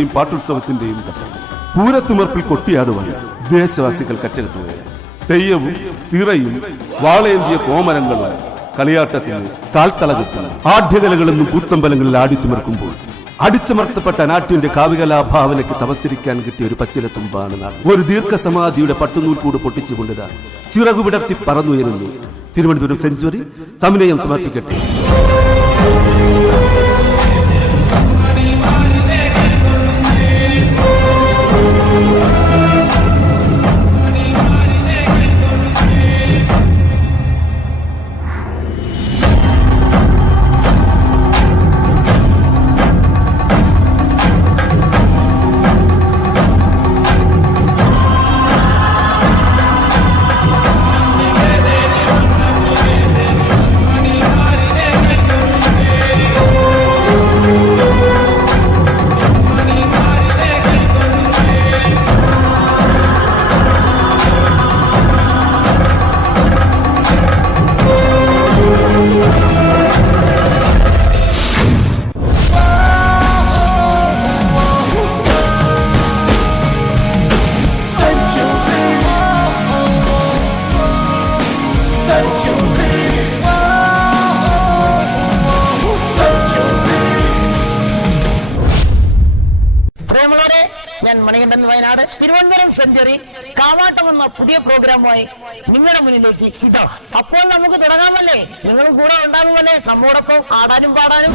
പാട്ടുത്സവത്തിന്റെയും പൂരത്തുമർപ്പിൽ കൊട്ടിയാടുവാൻ ദേശവാസികൾ കച്ചകെട്ടുകയാണ്. തെയ്യവും തിറയും വാളേന്തിയ കോമരങ്ങളും കളിയാട്ടത്തിന് കാൽത്തളകെട്ടും ആഢ്യകലകളെന്നും കൂത്തമ്പലങ്ങളിൽ ആടിത്തുമർക്കുമ്പോൾ അടിച്ചമർത്തപ്പെട്ട നാട്യന്റെ കാവികലാഭാവനയ്ക്ക് തപസ്സരിക്കാൻ കിട്ടിയ ഒരു പച്ചിലത്തുമ്പാണ് നാട്. ഒരു ദീർഘസമാധിയുടെ പട്ടുനൂൽ കൂട് പൊട്ടിച്ചുകൊണ്ടിതാ ചിറകു വിടർത്തി പറന്നുയരുന്നു തിരുവനന്തപുരം സെഞ്ചുറി സമന്വയം സമർപ്പിക്കട്ടെ. ഞാൻ മണികണ്ഠൻ വയനാട് തിരുവനന്തപുരം സെഞ്ചുറി കാവാട്ടം എന്ന പുതിയ പ്രോഗ്രാമുമായി നിങ്ങളുടെ മുന്നിലേക്ക് കിട്ടോ. അപ്പോൾ നമുക്ക് തുടങ്ങാമല്ലേ? നിങ്ങളും കൂടെ ഉണ്ടാകുമല്ലേ നമ്മോടൊപ്പം ആടാനും പാടാനും?